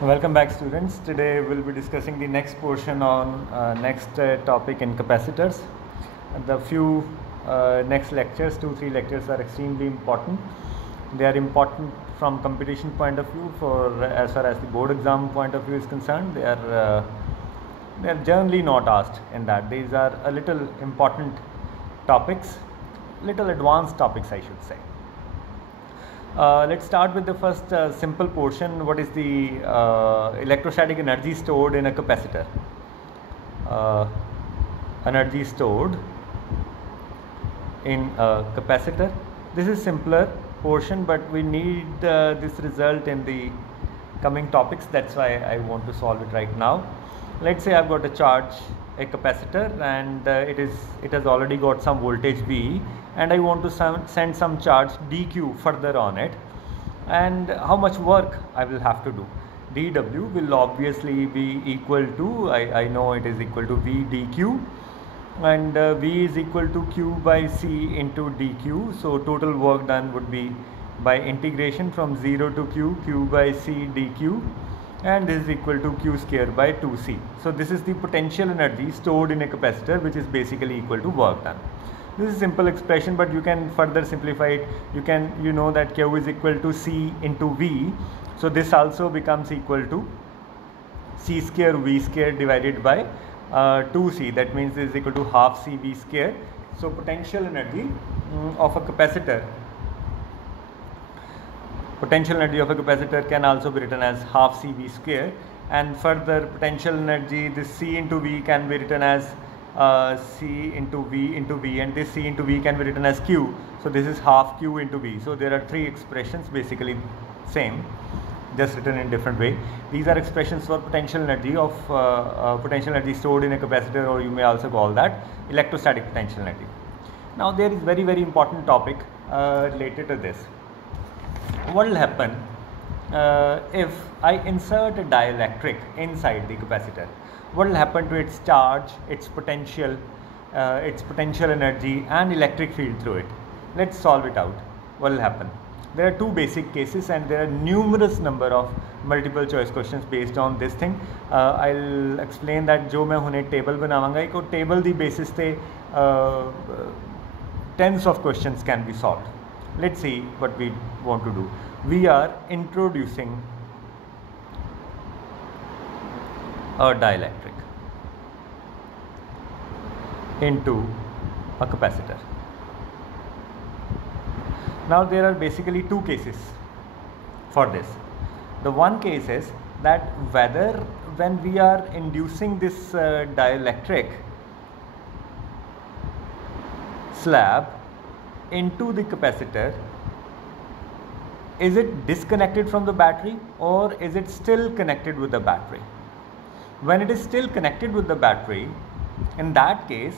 Welcome back, students. Today we'll be discussing the next portion on next topic in capacitors. The few next lectures, 2-3 lectures, are extremely important. They are important from competition point of view. For as far as the board exam point of view is concerned, they are generally not asked in that. These are a little important topics, little advanced topics, I should say. Let's start with the first simple portion. What is the electrostatic energy stored in a capacitor? Energy stored in a capacitor. This is simpler portion, but we need this result in the coming topics. That's why I want to solve it right now. Let's say I've got a charge, a capacitor, and it has already got some voltage V, and I want to send some charge dq further on it, and how much work I will have to do. dW will obviously be equal to, I know it is equal to V dq, and V is equal to Q by C into dq. So total work done would be by integration from 0 to Q by C dq, and this is equal to Q square by 2C. So this is the potential energy stored in a capacitor, which is basically equal to work done. This is a simple expression, but you can further simplify it. You know that Q is equal to C into V. So this also becomes equal to C square V square divided by 2C. That means this is equal to half CV square. So potential energy of a capacitor can also be written as half CV square, and further potential energy, this C into V, can be written as C into V, and this C into V can be written as Q. So this is half Q into V. So there are three expressions, basically same, just written in different way. These are expressions for potential energy of potential energy stored in a capacitor, or you may also call that electrostatic potential energy. Now there is very important topic related to this. What will happen if I insert a dielectric inside the capacitor? What will happen to its charge, its potential energy, and electric field through it? Let's solve it out. What will happen? There are two basic cases, and there are numerous number of multiple choice questions based on this thing. I'll explain that. जो मैं हुने table बनावांगा, एक table दी basis पे tens of questions can be solved. Let's see what we want to do. We are introducing a dielectric into a capacitor. Now there are basically two cases for this. The one case is that whether when we are inducing this dielectric slab into the capacitor, is it disconnected from the battery or is it still connected with the battery? When it is still connected with the battery, in that case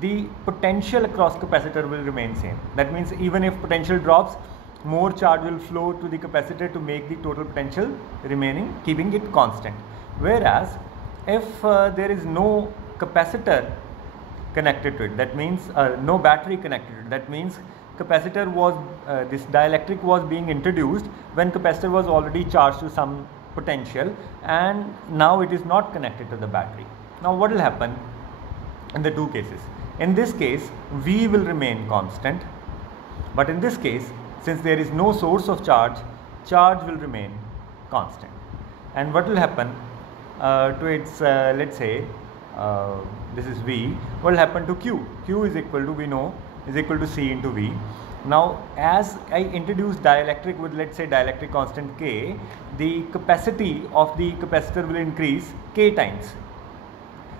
the potential across capacitor will remain same. That means even if potential drops, more charge will flow to the capacitor to make the total potential remaining, keeping it constant. Whereas if there is no capacitor connected to it, that means no battery connected to it, that means capacitor was this dielectric was being introduced when capacitor was already charged to some potential, and now it is not connected to the battery. Now what will happen in the two cases? In this case V will remain constant, but in this case, since there is no source of charge, charge will remain constant. And what will happen to its let's say this is V, what will happen to Q? Q is equal to, we know, is equal to C into V. Now as I introduce dielectric with, let's say, dielectric constant K, the capacity of the capacitor will increase K times.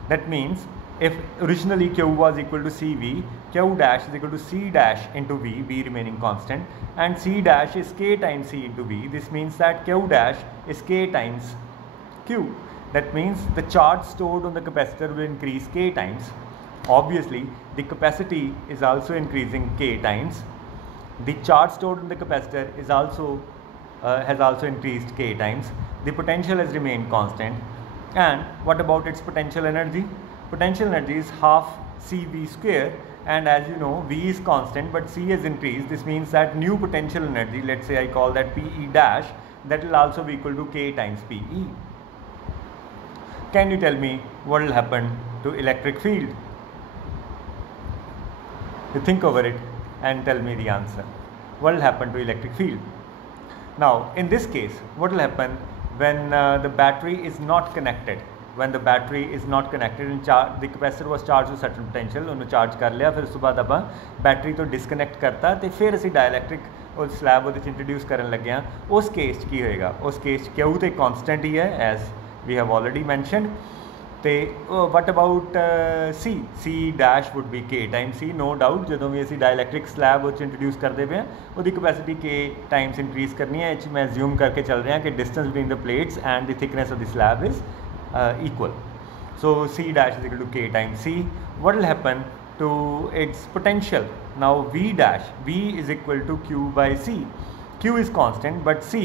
That means if originally Q was equal to CV, Q dash is equal to C dash into V, V remaining constant, and C dash is K times C into V. This means that Q dash is K times Q. That means the charge stored on the capacitor will increase K times. Obviously the capacity is also increasing K times. The charge stored in the capacitor is also has also increased K times. The potential has remained constant. And what about its potential energy? Potential energy is half CV square, and as you know, V is constant but C has increased. This means that new potential energy, let's say I call that PE dash, that will also be equal to K times PE. Can you tell me what will happen to electric field? You think over it and tell me the answer. What will happen to electric field? Now, in this case, what will happen when the battery is not connected? When the battery is not connected and the capacitor was charged with certain potential, उन्होंने charge कर लिया, फिर उसके बाद अब battery तो disconnect करता तो फिर असी dielectric और slab वो introduce करने लगे हैं. उस case की होएगा, उस case Q तो constant ही है, as we have already mentioned. What about C? C dash would be K times C, no doubt. ਜਦੋਂ ਵੀ ਅਸੀਂ dielectric slab ਵਿੱਚ introduce ਕਰਦੇ ਪਏ ਹਾਂ ਉਹਦੀ capacity K times increase ਕਰਨੀ ਹੈ. ਇਹ ਮੈਂ assume ਕਰਕੇ ਚੱਲ ਰਿਹਾ ਕਿ distance between the plates and the thickness of the slab is equal. So C dash is equal to K times C. What will happen to its potential? Now V dash, V is equal to Q by C. Q is constant but C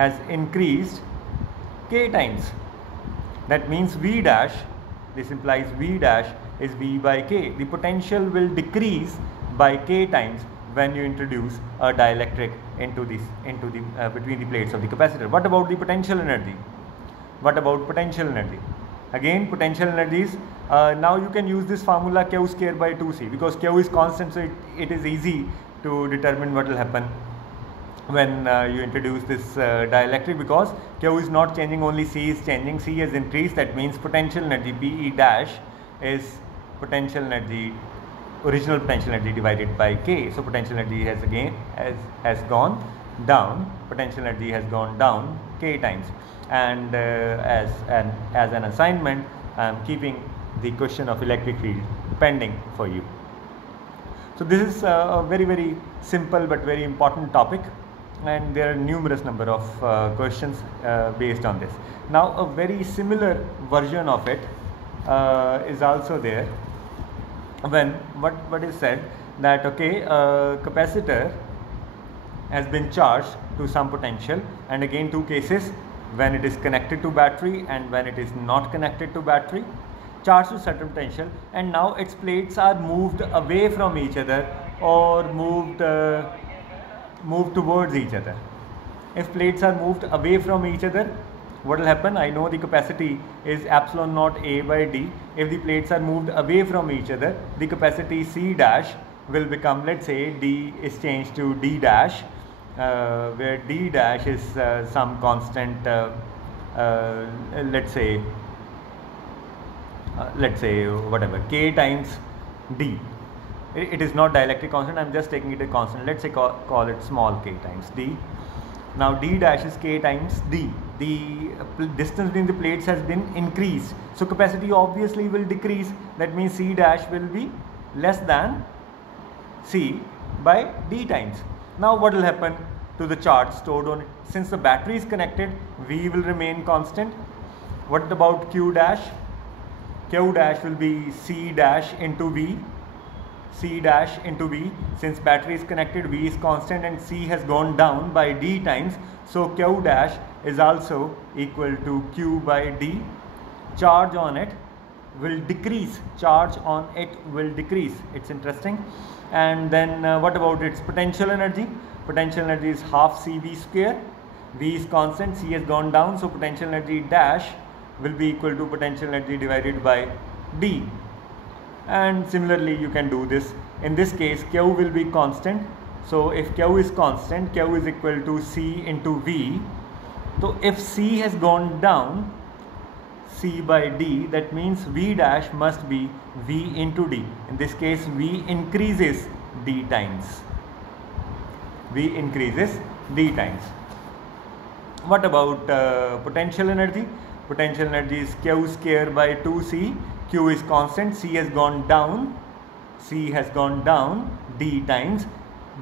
has increased K times. That means V dash, this implies V dash is V by K. The potential will decrease by K times when you introduce a dielectric into between the plates of the capacitor. What about the potential energy? What about potential energy? Again, potential energies, now you can use this formula Q square by 2C, because Q is constant, so it is easy to determine what will happen when you introduce this dielectric, because Q is not changing, only C is changing. C has increased, that means potential energy PE dash is potential energy, original potential energy divided by K. So potential energy has gone down, potential energy has gone down K times. And as an assignment, I am keeping the question of electric field pending for you. So this is a very, very simple but very important topic, and there are numerous number of questions based on this. Now a very similar version of it is also there, when what is said that okay, capacitor has been charged to some potential, and again two cases, when it is connected to battery and when it is not connected to battery, charged to certain potential, and now its plates are moved away from each other or moved towards each other. If plates are moved away from each other, what will happen? I know the capacity is epsilon naught A by D. If the plates are moved away from each other, the capacity C dash will become, let's say D is changed to D dash, where D dash is some constant, let's say whatever, K times D. It is not dielectric constant, I am just taking it a constant. Let's say call it small k times D. Now D dash is K times D. The distance between the plates has been increased, so capacity obviously will decrease. That means C dash will be less than C by D times. Now what will happen to the charge stored on it? Since the battery is connected, V will remain constant. What about Q dash? Q dash will be C dash into V. C dash into V. Since battery is connected, V is constant and C has gone down by D times, so Q dash is also equal to Q by D. Charge on it will decrease. Charge on it will decrease. It's interesting. And then what about its potential energy? Potential energy is half CV square. V is constant, C has gone down, so potential energy dash will be equal to potential energy divided by D. And similarly you can do this. In this case Q will be constant, so if Q is constant, Q is equal to C into V. So if C has gone down, C by D, that means V dash must be V into D. In this case V increases D times. V increases D times. What about potential energy? Potential energy is Q square by 2C. Q is constant, C has gone down, C has gone down D times,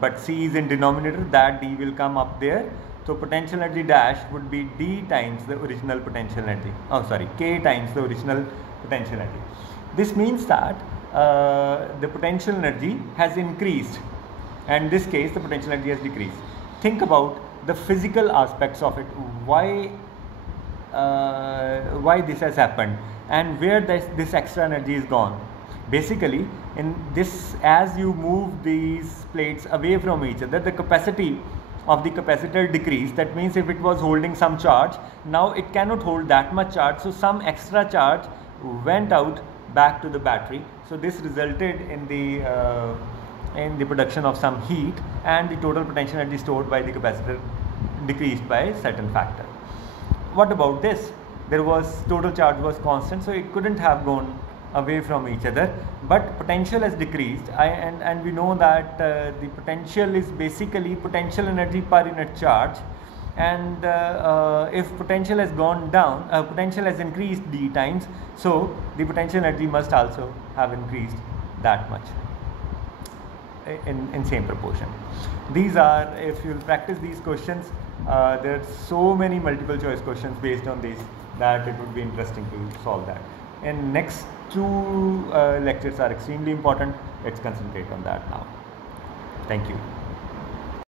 but C is in denominator, that D will come up there. So potential energy dash would be D times the original potential energy. Oh sorry, K times the original potential energy. This means that the potential energy has increased, and in this case the potential energy has decreased. Think about the physical aspects of it. Why this has happened and where this extra energy is gone. Basically in this, as you move these plates away from each other, the capacity of the capacitor decreased. That means if it was holding some charge, now it cannot hold that much charge, so some extra charge went out back to the battery. So this resulted in the production of some heat, and the total potential energy stored by the capacitor decreased by a certain factor. What about this? There was total charge was constant, so it couldn't have gone away from each other, but potential has decreased, and we know that the potential is basically potential energy per unit charge, and if potential has gone down, potential has increased d times, so the potential energy must also have increased that much in same proportion. These are, if you practice these questions, there are so many multiple choice questions based on these that it would be interesting to solve that. And next two lectures are extremely important. Let's concentrate on that now. Thank you.